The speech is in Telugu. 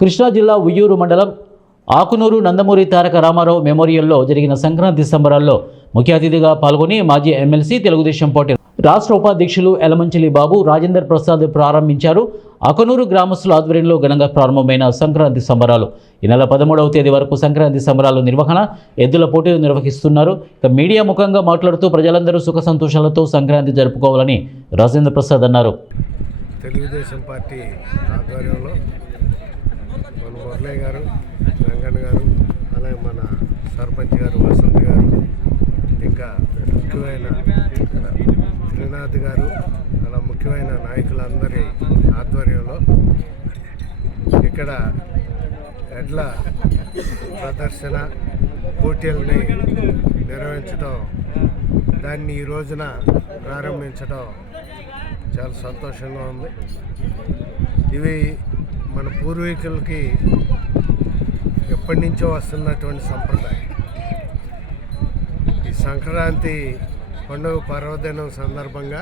కృష్ణా జిల్లా ఉయ్యూరు మండలం ఆకునూరు నందమూరి తారక రామారావు మెమోరియల్లో జరిగిన సంక్రాంతి సంబరాల్లో ముఖ్య అతిథిగా పాల్గొని మాజీ ఎమ్మెల్సీ తెలుగుదేశం పార్టీ రాష్ట్ర ఉపాధ్యక్షులు ఎలమంచిలి బాబు రాజేందర్ ప్రసాద్ ప్రారంభించారు. ఆకునూరు గ్రామస్తుల ఆధ్వర్యంలో ఘనంగా ప్రారంభమైన సంక్రాంతి సంబరాలు ఈ నెల 13వ తేదీ వరకు సంక్రాంతి సంబరాలు నిర్వహణ, ఎద్దుల పోటీలు నిర్వహిస్తున్నారు. ఇక మీడియా ముఖంగా మాట్లాడుతూ ప్రజలందరూ సుఖ సంతోషాలతో సంక్రాంతి జరుపుకోవాలని రాజేంద్ర ప్రసాద్ అన్నారు. తెలుగుదేశం పార్టీ ఆధ్వర్యంలో మన మురళయ్య గారు, వెంకన్న గారు, అలాగే మన సర్పంచ్ గారు వసంత్ గారు, ఇంకా ముఖ్యమైన త్రినాథ్ గారు, అలా ముఖ్యమైన నాయకులందరి ఆధ్వర్యంలో ఇక్కడ ఎడ్ల ప్రదర్శన పోటీల్ని నిర్వహించడం, దాన్ని ఈ రోజున ప్రారంభించడం చాలా సంతోషంగా ఉంది. ఇవి మన పూర్వీకులకి ఎప్పటి నుంచో వస్తున్నటువంటి సంప్రదాయం. ఈ సంక్రాంతి పండుగ పర్వదినం సందర్భంగా